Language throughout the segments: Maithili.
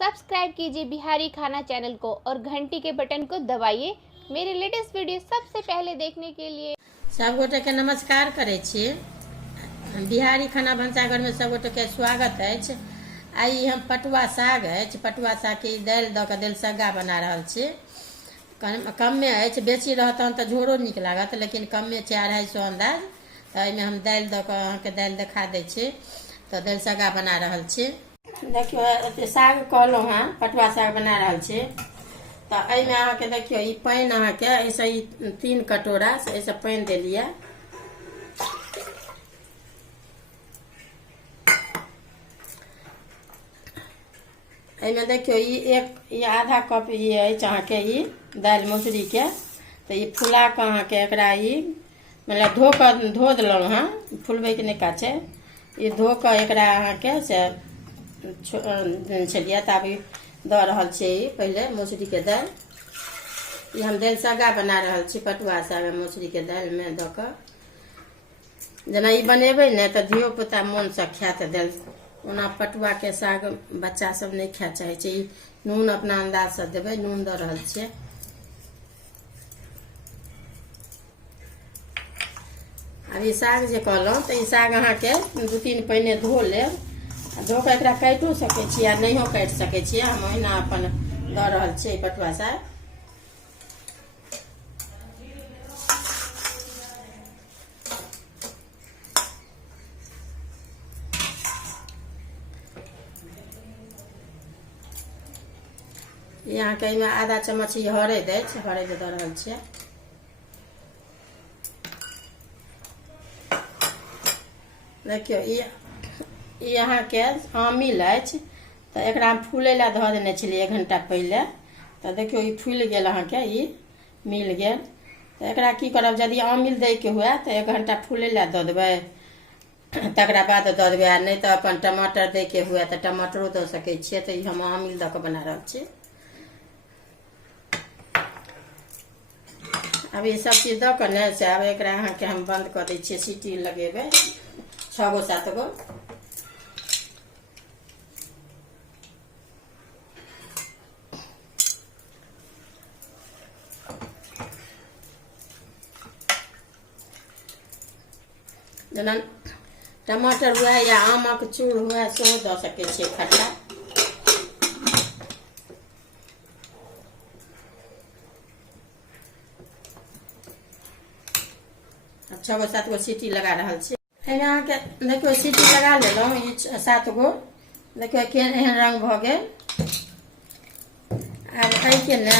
सब्सक्राइब कीजिए बिहारी खाना चैनल को और घंटी के बटन को दबाइए मेरे लेटेस्ट वीडियो सबसे पहले देखने के लिए। सब गोटे के नमस्कार करे छी। बिहारी खाना भंसाघर में सब गोटे के स्वागत है। आई हम पटुआ साग है, पटुआ साग के दाल द के दाल सग्गा बना रहा छी। कम में है, बेसी रहता तो झोरो निक लागत, लेकिन कम में 250 अंदाज। तो में हम दाल द के दाल देखा दे छी। तो दाल सग्गा बना रहा छी। देखियो साग कहलो हाँ, पटुआ साग बना रहा छी। तो में अहाँ के देखियो ई पानी अहाँ के ऐसे 3 कटोरा से ऐसे पानी दे लिया। में देखियो ये आधा कप ये है अहाँ के ई दाल मसूरी के। तो ये फुला के अहाँ के एकरा ई मतलब धो दिलौं हाँ, फुलबे के नहीं काचे। ये धो के एकरा अहाँ के से छलिए तब द रहल छी। पहले मसूरी के दाल ये हम दाल सग्गा बना रहल छी। पटुआ साग मसूरी के दाल में द के जना ई बनेबै ने तो धियो पुता मन से खायत दाल। ओना पटुआ के साग बच्चा सब नहीं खाय चाहे छै। नून अपना अंदाज से देबै, नून द रहल छी। अब ई साग जे कहलहुँ तो ई साग अहाँ के 2-3 पहिने धो लेब। धो के एकरा काटो सकै छी आ नहियो काटि सकै छी। हम ओहिना अपन द रहल छी पटुआ साग। यहाँ के में आधा चम्मच हरद है, हरद द रहल छी। देखियो ई यहाँ के आमिल है, तो एकरा फूले ला धो देने छलिए 1 घंटा पहले। तो देखियो ई फूल गेल अहाँ के, ई मिल गेल। तो एकरा की करब, यदि आमिल दे के हुए तो 1 घंटा फूले ला दो देबै, तकरा बाद दो देबै। नहीं तो अपन टमाटर दे के हुए तो टमाटरो दो सके छिए। तो हम आमिल द के बना रहल छी। अब ये सब चीज द के ने से अब एकरा अहाँ के हम बंद कर दै छिए। सीटी लगेबै 6-7 गो। जना टमाटर हुए या आमक चूड़ हुए सेहो द सके छिए खट्टा। अब 6-7 गो सीटी लगा रहल छी। अहाँ के देखियो सीटी लगा लेलहुँ ई 7 गो। देखियो केहन एहन रंग भ गेल। आब एहि के ने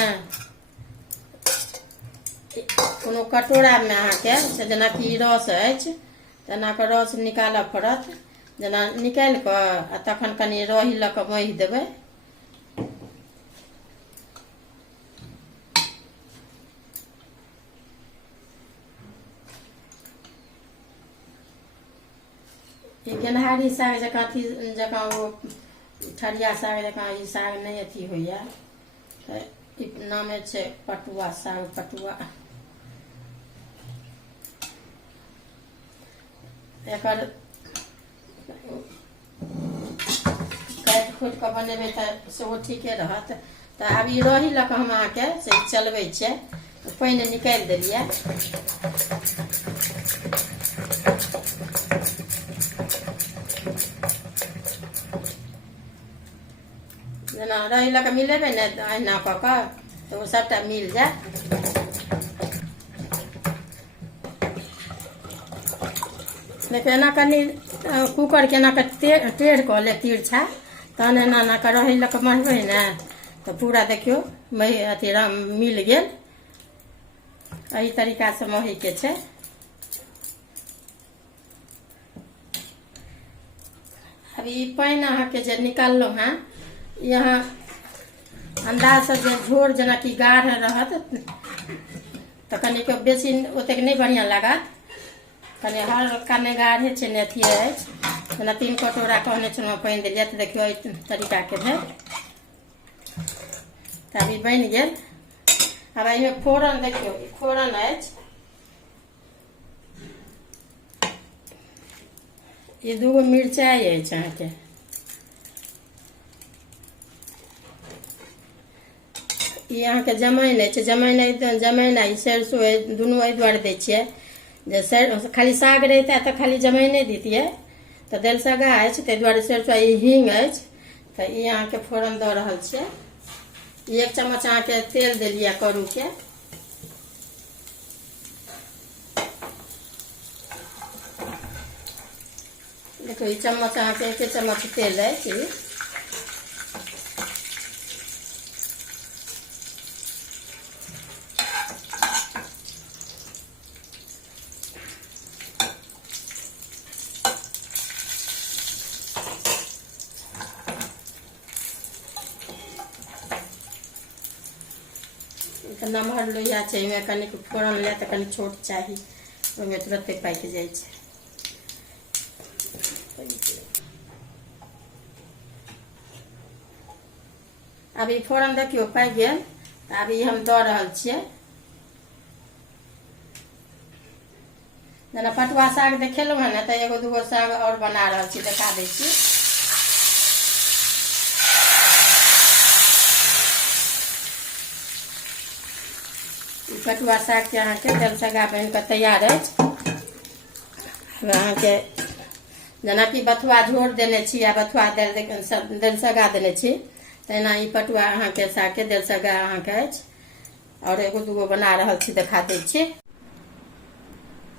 कोनो कटोरा में अहाँ के से जेना कि रस अछि तेना के रस निकालऽ पड़त। जेना निकाल के आ तखन कनी रही ल के महि देबै। गेनहारी साग जकाँ अथी जकाँ वो ठरिया साग जकाँ ई साग नहीं अथी होइया। तो नामे छै पटुआ साग। पटुआ एकर काटि खोटि के बनेबै तो सेहो ठीके रहत। तो आब ई रही लऽ के हम अहाँके से चलबै छियै। पानि निकालि देलियै। जेना रही लऽ के मिलेबै ने अहिना कऽ के तो वो सबटा मिल जायत। देखिए एना कनी कुकर के एना के टेढ़ कऽ ले तिरछा, तहन एना के रही लऽ के महबै ने तो पूरा देखियो अथी मिल गेल। एही तरीका से मही के छै। अब ई पानि अहाँ के जे निकाललहुँ हैं, यहाँ अंदाज से जे झोर जेना कि गाढ़ रहत तो कनिक बेसी ओतेक नहीं बढ़िया लागत। कनी हल्का नहीं गाढ़े छै ने अथी अछि। जेना 3 कटोरा कहने छलहुँ पानि देलियै। तो देखियो एहि तरीका के भेल। तब ई बनि गेल। अब एहिमे फोरन देखियो फोरन अछि। ये 2 गो मिरचाई अछि अहाँ के। ई अहाँके जमाइन अछि, जमाइन आ सरिसो दुनू एहि दुआरे दै छियै जे खाली साग रहितै तऽ खाली जमाइने दैतियै, तऽ दालिसग्गा अछि ताहि दुआरे सरिसो ई हींग अछि तऽ ई अहाँके फोरन दऽ रहल छियै। 1 चम्मच अहाँके तेल देलियै करूके, देखियौ ई चम्मच अहाँके 1 चम्मच तेल अछि। नमहर लोहिया छै, एहिमे कनि फोरन लए तऽ कनि छोट चाही, ओहिमे तुरंते पाकि जाइ छै। अब ई फोरन देखियौ पाकि गेल तऽ अब ई हम दऽ रहल छियै। जेना पटुआ साग देखेलहुँ हँ ने तऽ एगो दूगो साग और बना रहल छी, देखा दै छी। पटुआ सागके अहाँके दालिसग्गा बनि कऽ तैयार अछि। अहाँके जेनाकि बथुआ झोर देने छी आ बथुआ दालिसग्गा देने छी, तहिना ई पटुआ अहाँके सागके दालिसग्गा अहाँके अछि, और एगो दूगो बना रहल छी, देखा दै छी।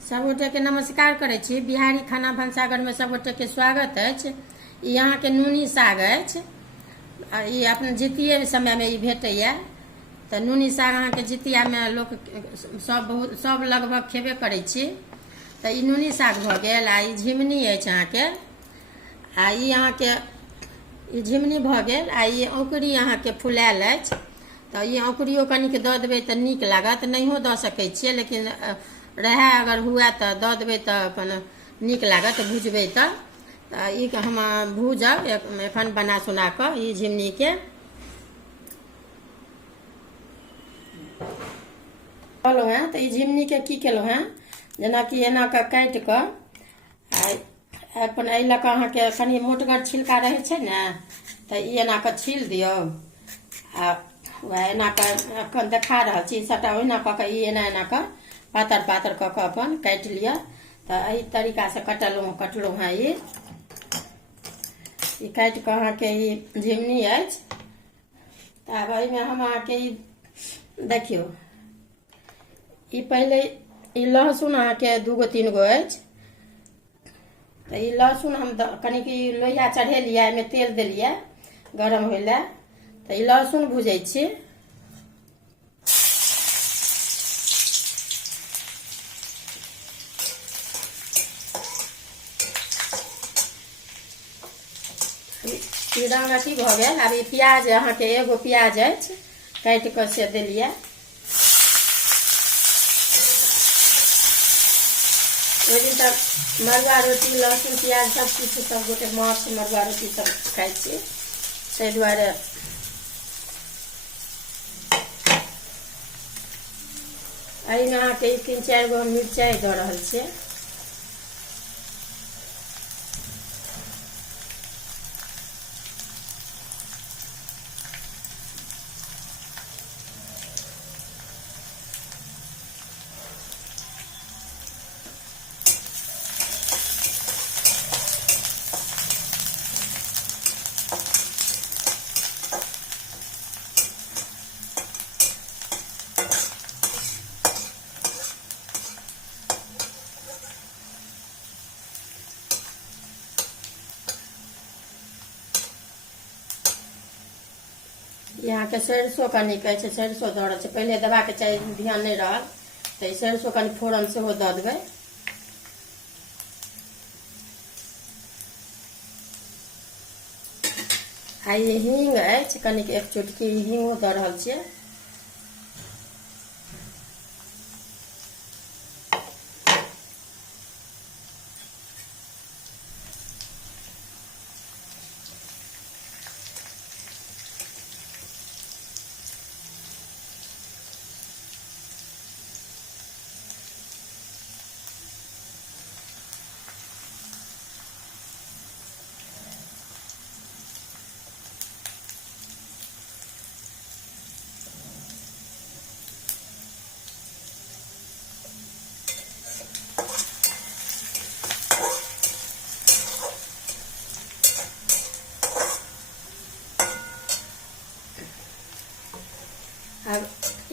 सबगोटेके नमस्कार करै छी। बिहारी खाना भनसाघरमे सबगोटेके स्वागत अछि। ई अहाँके नूनी साग अछि, आ ई अपन जितिये समयमे ई भेटैया। तऽ नूनी साग अहाँके जितियामे लोक सब लगभग खेबे करै छी। तऽ ई नूनी साग भऽ गेल, आ ई झिमनी अछि अहाँके, आ ई अहाँके ई झिमनी भऽ गेल, आ ई औंकरी अहाँके फुलायल अछि। तऽ ई औंकरियो कनिक दऽ देबै तऽ नीक लागत, नहियो दऽ सकै छियै, लेकिन रहै अगर हुए तऽ दऽ देबै तऽ अपन नीक लागत भुजबै तऽ। ई हम भूजब एखन बना सुना कऽ ई झिमनीके। कहलहुँ हेँ तऽ ई झिमनीके की केलहुँ हेँ, जेनाकि एना कऽ काटि कऽ अपन एहि लऽ कऽ अहाँके कनि मोटगर छिलका रहै छै ने, तऽ ई एना कऽ छील दियौ, आ वएह एना कऽ एखन देखा रहल छी सभटा ओहिना कऽ कऽ ई एना एना कऽ पातर पातर कऽ कऽ अपन काटि लिअ। तऽ एहि तरीकासँ कटलहुँ हेँ ई काटि कऽ अहाँके ई झिमनी अछि। तऽ आब एहिमे हम अहाँके ई देखियौ, ई पहिले ई लहसुन अहाँके 2-3 गो अछि। तऽ ई लहसुन हम कनिक ई लोहिया चढ़ेलियै, एहिमे तेल देलियै गरम होइ लए, तऽ ई लहसुन भूजै छी। ई रंग अथी भऽ गेल। आब ई प्याज अहाँके एगो प्याज अछि काटि कऽ से देलियै। ओहि दिन तक मड़ुआ रोटी लहसुन प्याज सब किछु सब गोटे माछ मड़ुआ रोटी सब खाइ छी, ताहि दुआरे एहिमे अहाँके 3-4 गो मिरचाइ दऽ रहल छियै। यहाँ के सरिसो कनि कहै छै सरिसो दऽ रहल छै, पहिले देबाके चाही, ध्यान नहि रहल, तऽ ई सरिसो कनि फोरन सेहो दऽ देबै। आ ई हींग अछि, कनिक 1 चुटकी हींगो दऽ रहल छियै।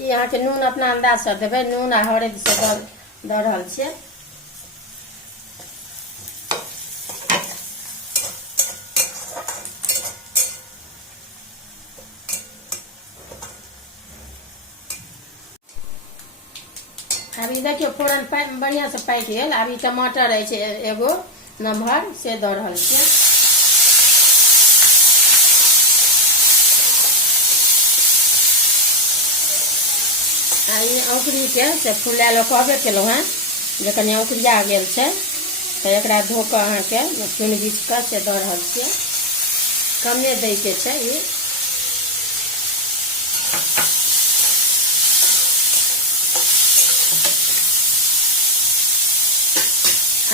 यहाँ के नून अपना अंदाज से देबै। नून आ हरद से दऽ रहल छियै। अब ई देखियो फोरन बढ़िया से पाकि गेल। अब ई टमाटर अछि एगो नमहर से दऽ रहल छियै। आ ई औंकरी के से फुला लो कहबे केलहुँ हेँ जे कनि औंकरिया गेल छै तऽ एकरा धो कऽ अहाँके चुनि बीछ कऽ से दऽ रहल छियै। कमे दैके छै ई।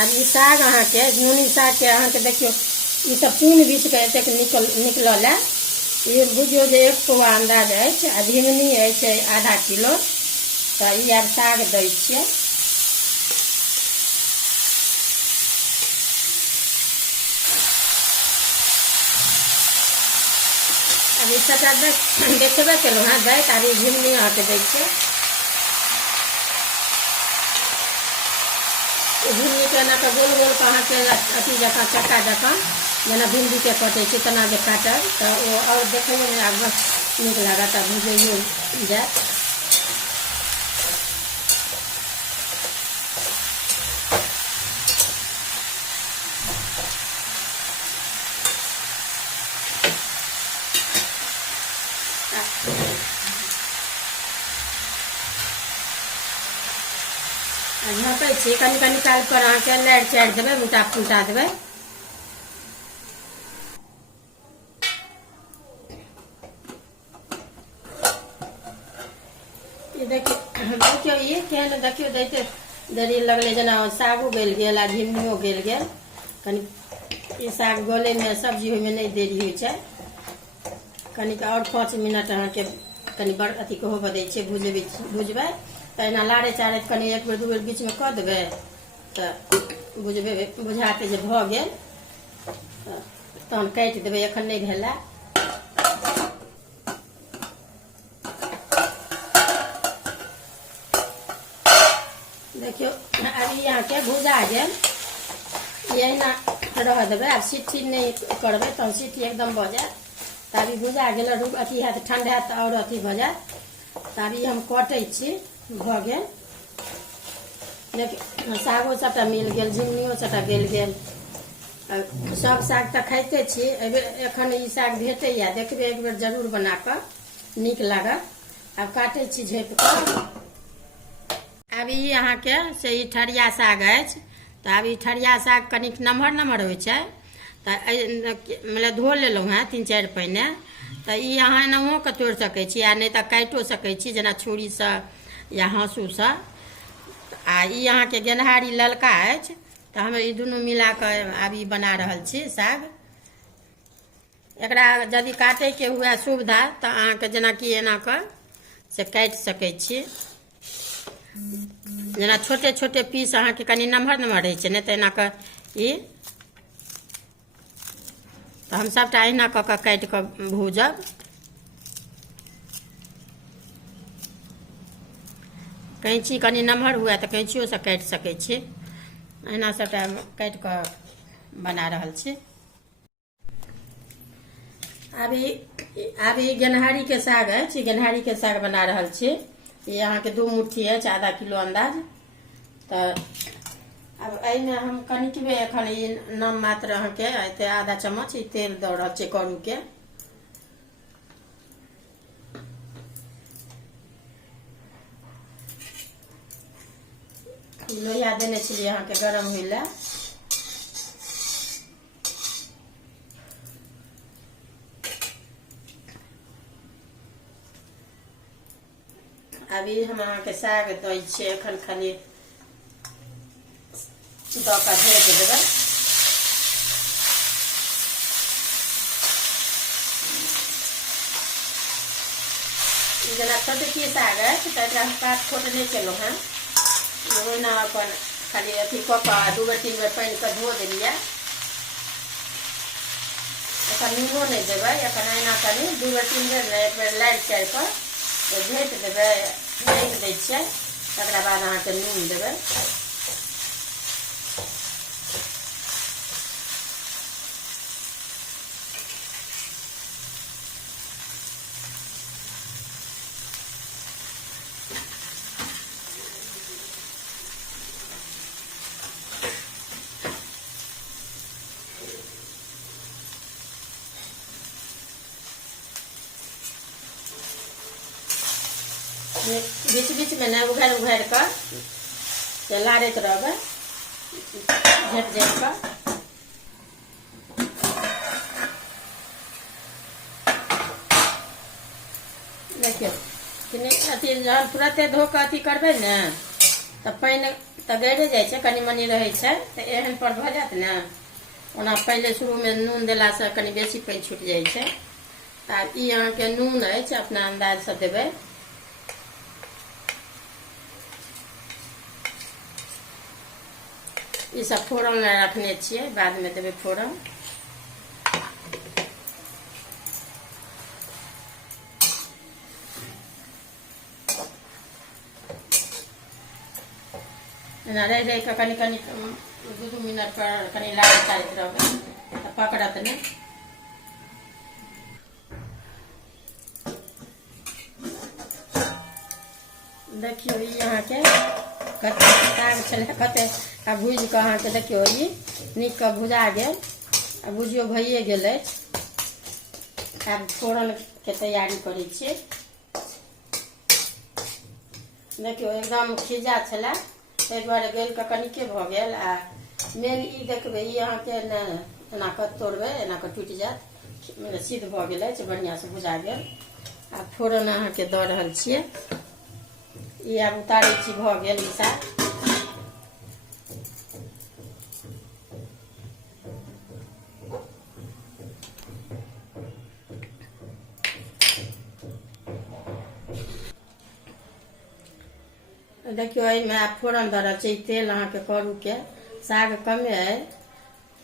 आब ई साग अहाँके नूनी सागके अहाँके देखियो ई सब चुनि बीछ कऽ एतेक निकलल है। ई बुझियो जे 1 पौआ अंदाज अछि। आ झिंगनी अछि आधा किलो। तऽ ई आब साग दै छियै। अब ई सबटा देखबे केलहुँ हेँ दैत। आब ई झिंगनी अहाँके दै छियै। झिंगनी के एना कऽ गोल गोल कऽ अहाँके अथी जकाँ चक्का जकाँ जेना भिंडीके कटै छै तेना जे काटब तऽ ओ आओर देखैयोमे आब नीक लागत। आ भुजैयो जायत। झाँपै छी कनि कनि काल पर अहाँके लारि चारि देबै। उल्टा पुल्टा देबै। देखियो ई केहन देखियो दैते देरी लगलै। जेना सागो गलि गेल आ झिंगनियो गलि गेल। कनि ई साग गलैमे सब्जी होइमे नहि देरी होइ छै। कनिक आओर 5 मिनट अहाँके कनि बड़ अथी होबऽ दै छियै। भुजबै तऽ एना लारे चारैत कनि 1 बेर 2 बेर बीचमे कऽ देबै तऽ बुझबै बुझाते जे भऽ गेल तहन काटि देबै। एखन नहि भेलै। देखियो आब ई अहाँके भुजा गेल। ई अहिना रह देबै। आब सीटी नहि करबै तहन सीटी एकदम भऽ जायत। तऽ आब ई भुजा गेल। अथी हैत ठंडा हैत तऽ आओर अथी भऽ जायत। तऽ आब ई हम कटै छी। भऽ गेल। देखियो सागो सबटा मिल गेल। झिंगनियो सबटा गलि गेल। सब साग तऽ खाइते छी। एखन ई साग भेटैया। देखबै एक बेर जरूर बना कऽ नीक लागत। आब काटै छी झाँपि कऽ। आब ई अहाँके से ई ठरिया साग अछि। तऽ आब ई ठरिया साग कनिक नमहर नमहर होइ छै। तऽ मतलब धो लेलहुँ हेँ 3-4 पहिने। तऽ ई अहाँ एनाहो कऽ तोड़ि सकै छी। आ नहि तऽ काटिओ सकै छी जेना छुरीसँ या हाँसूसँ। आ ई अहाँके गेनहारी ललका अछि। तऽ हम ई दुनू मिला कऽ आब ई बना रहल छी साग। एकरा यदि काटैके हुए सुविधा तऽ अहाँके जेनाकि एना कऽ से काटि सकै छी। जेना छोटे छोटे पीस अहाँके कनि नमहर नमहर रहै छै। नहि तऽ एना कऽ ई तऽ हम सभटा अहिना कऽ कऽ काटि कऽ भूजब। कैंची कनि नमहर हुए तऽ कैंचियोसँ काटि सकै छी। अहिना सभटा काटि कऽ बना रहल छी। आब ई गेनहारीके साग अछि। गेनहारीके साग बना रहल छी। ई अहाँके 2 मुट्ठी अछि। आधा किलो अंदाज। तऽ अब एहिमे हम कनिकबे एखन ई नम मात्र अहाँके एते आधा चम्मच ई तेल दऽ रहल छी करूके। लोहिया देने छलियै अहाँके गरम होइ लए। अभी हम अहाँके साग दै छियै। एखन खाली दऽ कऽ ढेक देबै। जेना छोटकी साग अछि तऽ एकरा हम पात खोट नहि केलहुँ हेँ। ओहिना अपन खाली अथी कऽ कऽ 2 बेर 3 बेर पानि कऽ धो देलियै। एखन नूनो नहि देबै। एखन अहिना कनि 2 बेर 3 बेर 1 बेर लारि चारि कऽ झाँपि देबै। ढकि दै छियै। तकरा बाद अहाँके नून देबै। बीच बीच में ना उघारि उघारि कऽ लारैत रहबै, झेप झेप कऽ। देखियौ अथी जहन तुरते धो कऽ अथी करबै ने तऽ पानि तऽ गड़ि जाइ छै, कनि मनि रहै छै, तऽ एहन पर भऽ जायत ने। ओना पहिले शुरूमे नून देलासँ कनि बेसी पानि छूटि जाइ छै। तऽ ई अहाँके नून अछि, अपना अन्दाजसँ देबै। ई सब फोरन ला रखने छियै, बाद में देबै फोरन। एना रहि रहि कऽ कनि कनि 2-2 मिनट पर कनि लारैत चारैत रहबै तऽ पकड़त नहि। देखियौ ई अहाँके कते साग छलै, कते आ भूजि कऽ अहाँके देखियौ ई नीक कऽ भुजा गेल। आ बुझियौ भइए गेल अछि। आब फोरनके तैयारी करै छियै। देखियौ एकदम खिजा छलै, ताहि दुआरे गैल कऽ कनिके भऽ गेल। आ मेन ई देखबै, ई अहाँके ने एना कऽ तोड़बै, एना कऽ टुटि जायत, सिद्ध भऽ गेल अछि, बढ़िआँसँ भुजा गेल। आ फोरन अहाँके दऽ रहल छियै। ई आब उतारै छी, भऽ गेल ई साग। देखियौ एहिमे आब फोरन दऽ रहल छै। तेल अहाँके करूके, साग कमे अइ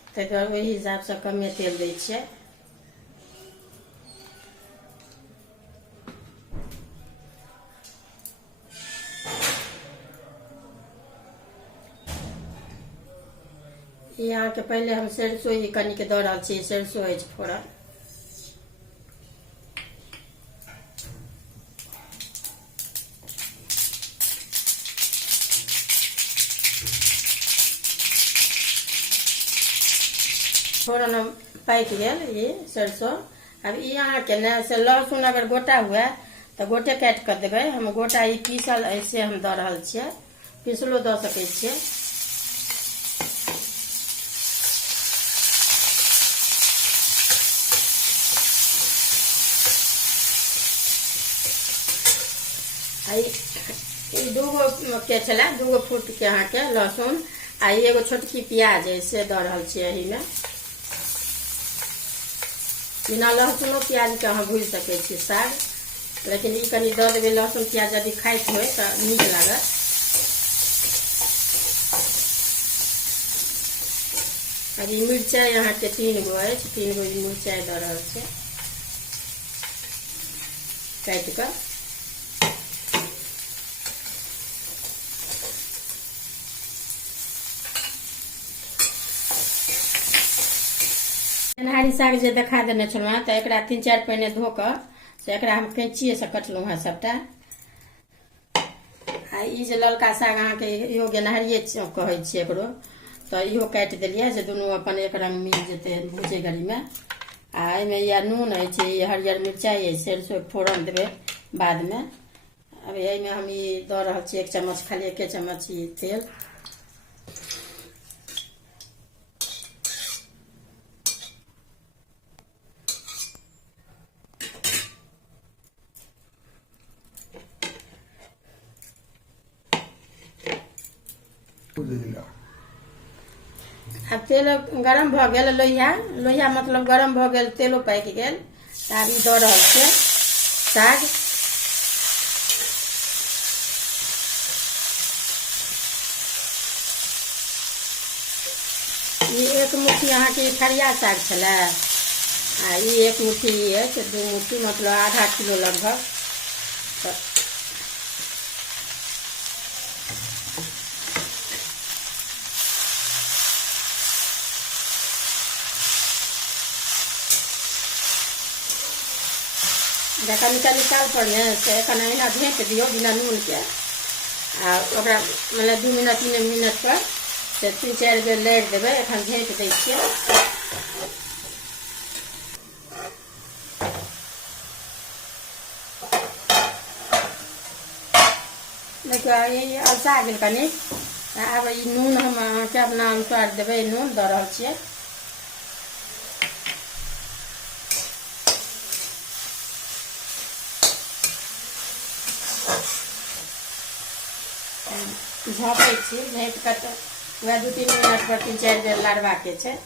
ताहि दुआरे ओहि हिसाबसँ कमे तेल दै छियै। ई अहाँके पहिले हम सरिसो ई कनिके दऽ रहल छी, सरिसो अछि फोरन। फोरन पाकि गेल ई सरिसो। अब ई अहाँके ने से लहसुन अगर गोटा हुए तऽ गोटे काटि कऽ देबै। हम गोटा ई पीसल ऐसे हम दऽ रहल छियै, पीसलो दऽ सकै छियै। ई 2 के छलै, 2 फुट के अहाँके लहसुन। आ एगो छोटकी प्याज है से दऽ रहल छियै एहिमे। बिना लहसुनो प्याजके अहाँ भूजि सकै छी साग, लेकिन ई कनि दऽ देबै लहसुन प्याज, यदि खाइत होइ तऽ नीक लागत। अब ई मिरचाइ अहाँके 3 गो अछि, 3 गो ई मिरचाइ दऽ रहल छै काटि कऽ। गेनहारी साग जे देखा देने छलहुँ हेँ, तऽ एकरा 3-4 पहिने धो कऽ से एकरा हम कैंचिएसँ कटलहुँ हेँ सभटा। आ ई जे ललका साग अहाँके इहो गेनहारिए कहै छियै एकरो, तऽ इहो काटि देलियै जे दुनू अपन एक रंग मिल जेतै भूजै घड़ीमे। आ एहिमे या नून अछि, ई हरियर मिरचाइ अछि, सरिसो फोरन देबै बादमे। अब एहिमे हम ई दऽ रहल छी 1 चम्मच, खाली 1 चम्मच ई तेल। अब तेल गरम भऽ गेल, लोहिया मतलब गरम भऽ गेल, तेलो पाकि गेल। तऽ आब ई दऽ रहल छै साग। ई 1 मुट्ठी अहाँके ठरिया साग छलै, आ ई 1 मुट्ठी ई अछि, 2 मुट्ठी मतलब आधा किलो लगभग। कनी कनी काल पर से एखन अहिना झाँपि दियौ बिना नूनके आ ओकरा मतलब 2 मिनट 3 मिनट पर से 3-4 बेर लारि देबै। एखन झाँपि दै छियै। देखियौ ई अलसा गेल कनी। आब ई नून हम अहाँके अपना अनुसार देबै। नून दऽ रहल छियै। झाँपै छी। झाँपि कऽ तऽ वएह 2-3 मिनट पर 3-4 बेर लारबाके छै।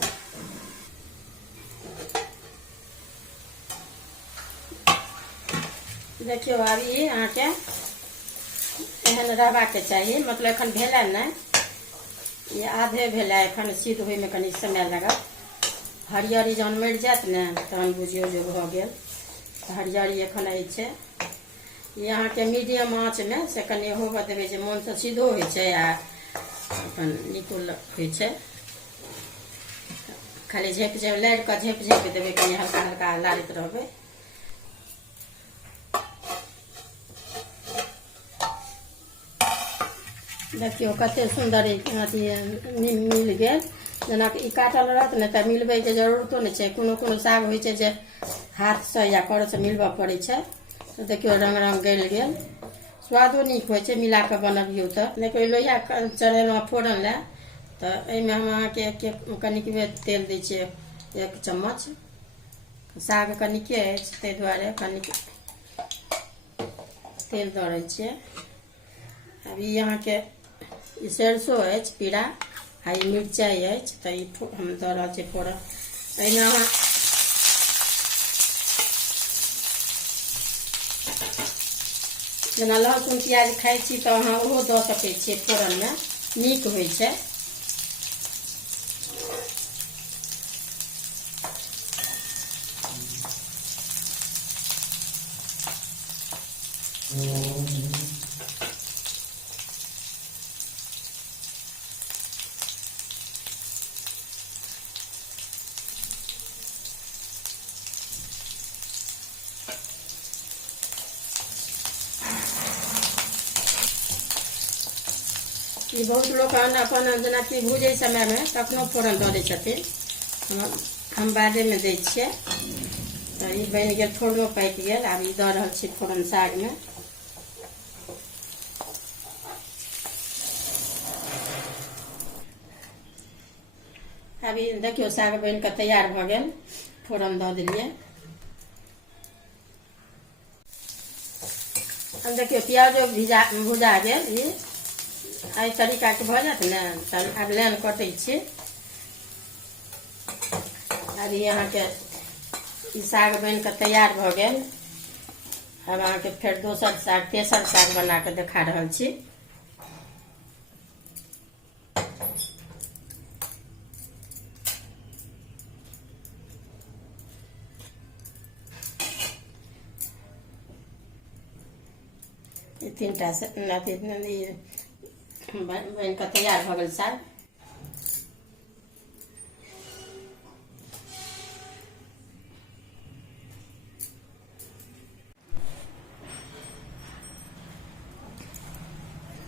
देखियौ आब ई अहाँके एहन रहबाके चाही। मतलब एखन भेलै नहि, ये आधे भेलै। एखन सिद्ध होइमे कनि समय लागत। हरियरी जहन मरि जायत ने तहन बुझियौ जे भऽ गेल। हरियरी एखन अछि। ये अहाँके मीडियम आँचमे से कनि होबऽ देबै जे मोनसँ सीधो होइ छै आ अपन नीको होइ छै। खाली झाँपि झाँपि लारि कऽ झाँपि देबै। कनि हल्का हल्का लारैत रहबै। देखियौ कतेक सुन्दर अथी मिल गेल। जेनाकि ई काटल रहत ने तऽ मिलबैके जरूरतो नहि छै। कोनो कोनो साग होइ छै जे हाथसँ या करसँ मिलबऽ पड़ै छै। तऽ देखियौ रङ्ग रङ्ग गलि गेल। स्वादो नीक होइ छै मिला कऽ बनबियौ तऽ। देखियौ लोहिया चढ़ेलहुँ फोड़न लए तऽ एहिमे हम अहाँके कनिक बेर तेल दै छियै। 1 चम्मच। साग कनिके अछि ताहि दुआरे कनिक तेल दऽ दै छियै। अब ई अहाँके ई सरिसो अछि पीरा आ ई मिरचाइ अछि तऽ ई हम दऽ रहल छियै फोड़न। एहिमे अहाँ जेना लहसुन प्याज खाइ छी तऽ अहाँ ओहो दऽ सकै छियै फोड़नमे। नीक होइ छै। ई बहुत लोग अपन जेनाकि भूजै समयमे कखनो फोड़न दऽ दै छथिन। हम बादेमे दै छियै। तऽ ई बनि गेल। फोड़नो पाकि गेल। आब ई दऽ रहल छी फोड़न सागमे। आब ई देखियौ साग बनि कऽ तैयार भऽ गेल। फोड़न दऽ देलियै। देखियौ प्याजो भुजा गेल। ई एहि तरीकाके भऽ जायत ने तऽ आब लाइन कटै छी। आब ई अहाँके ई साग बनि कऽ तैयार भऽ गेल। अब अहाँके फेर दोसर साग तेसर साग बना कऽ देखा रहल छी। ई 3टा अथी बनि कऽ तैयार भऽ गेल साग।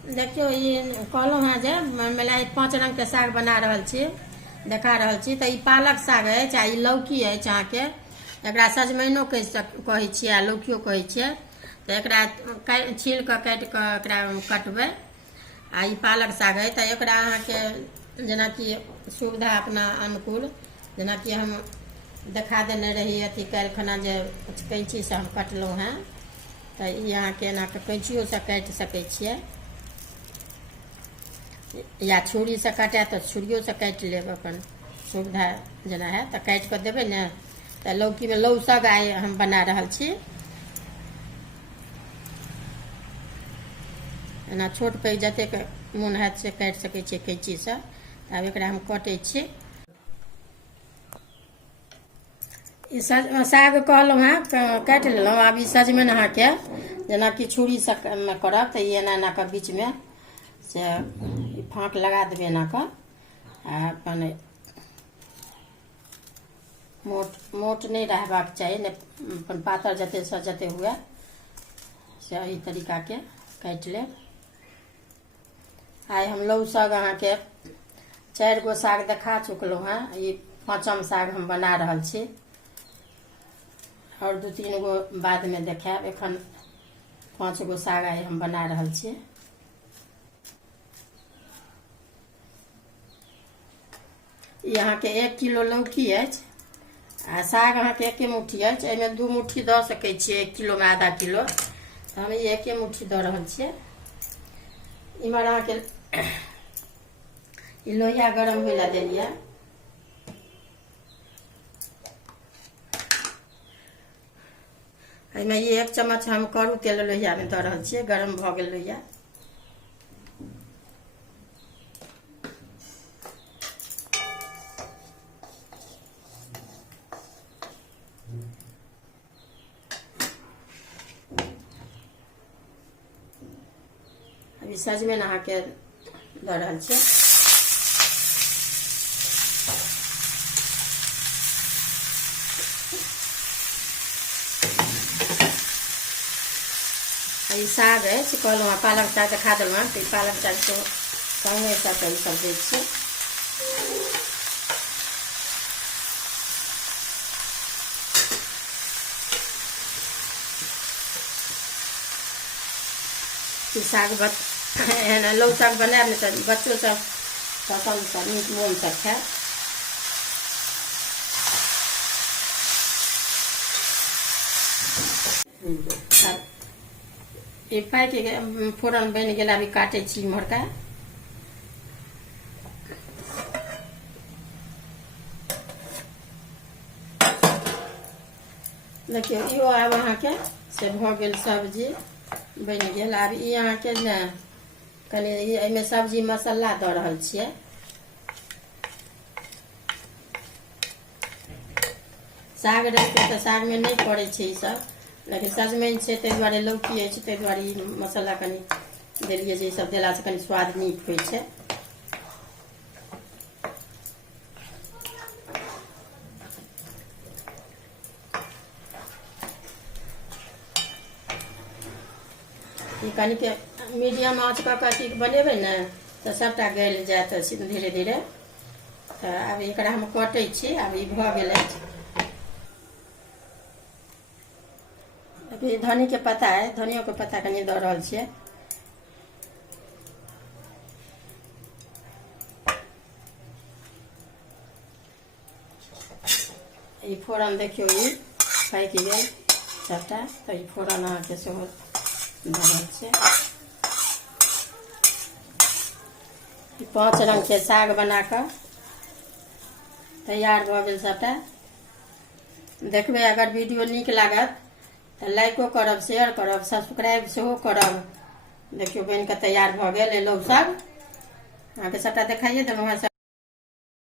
देखियौ ई कहलहुँ हेँ जे मिला 5 रङ्गके साग बना रहल छी देखा रहल छी। तऽ ई पालक साग अछि आ ई लौकी अछि। अहाँके एकरा सजमनिओ कहै छियै आ लौकियो कहै छियै। तऽ एकरा छील कऽ काटि कऽ एकरा कटबै। आ ई पालक साग अछि तऽ एकरा अहाँके जेनाकि सुविधा अपना अनुकूल जेनाकि हम देखा देने रही अथी काल्हि खना जे कैंचीसँ हम कटलहुँ हेँ तऽ ई अहाँके एना कऽ कैंचियोसँ काटि सकै छियै या छुरीसँ काटै तऽ छुरियोसँ काटि लेब। अपन सुविधा जेना है तऽ काटि कऽ देबै ने। तऽ लौकीमे लौ साग आइ हम बना रहल छी। एना छोट पैघ जतेक मोन हैत से काटि सकै छियै कैंचीसँ। आब एकरा हम कटै छी। ई साग कहलहुँ हेँ काटि लेलहुँ। आब ई सजमनि अहाँके जेनाकि छुरीसँ करब तऽ ई एना एना कऽ बीचमे से फाँक लगा देबै एना कऽ आ अपन मोट नहीं रहबाक चाहिए, ने अपन पातर जते से जते हुए से ई तरीका के काट ले। आइ हम लौ साग अहाँ के 4 गो साग देखा चुकलहुँ हैं, ये 5म साग हम बना रहल छी और 2-3 गो बाद में देखाब। एखन 5 गो साग आइ हम बना रहल छी। यहाँ के 1 किलो लौकी अछि आ साग अहाँ के 1 मुट्ठी अछि, एहिमे 2 मुट्ठी दऽ सकै छियै। 1 किलो में आधा किलो, तो हम 1 मुट्ठी दऽ रहल छियै। इमहर अहाँ के लोहिया गरम होइ ला देलियै। एहिमे 1 चम्मच हम करू तेल लोहिया में दऽ रहल छियै। गरम भऽ गेल लोहिया। अभी सजमनि अहाँ के दऽ रहल छियै। ई साग अछि, कहलहुँ हँ पालक साग देखा देलहुँ हँ, तो पालक साग संगे साथ ई सब दै छियै। ई साग एहन लौ साग बनायब ने तऽ बच्चो सब पसंद से नीक मोन से खायब। ई पाकि के फोरन बनि गेल। अभी काटै छी इम्हरका। देखियो इहो आब अहाँ के से भऽ गेल, सब्जी बनि गेल। आब ई अहाँ के ने कनी एहिमे सब्जी मसाला दऽ रहल छियै। साग रहितै तऽ साग में नहीं पड़ै छै ई सब, लेकिन सजमनि छै ताहि दुआरे, लौकी अछि ताहि दुआरे ई मसाला कनी देलियै जे ई सब देला से कनी स्वाद नीक होइ छै। ई कनी के मीडियम आँच कऽ के अथी बनेबै ने तऽ सबटा गल जायत धीरे धीरे। तो आब एकरा हम कटै छी। आब ई भऽ गेल अछि। अभी धनी के पत्ता है, धनियो के पत्ता कनी दऽ रहल छियै। ई फोरन देखियो ई पाकि गेल सबटा, तो ई फोरन अहाँ के सेहो दऽ रहल छियै। 5 रंग के साग बना कऽ तैयार भऽ गेल सबटा। देखबै अगर वीडियो नीक लागत तऽ लाइको करब, शेयर करब, सब्सक्राइब सेहो करब। देखियो बनि कऽ तैयार भऽ गेल लौ साग। अहाँ के सबटा देखाइए देलहुँ हँ।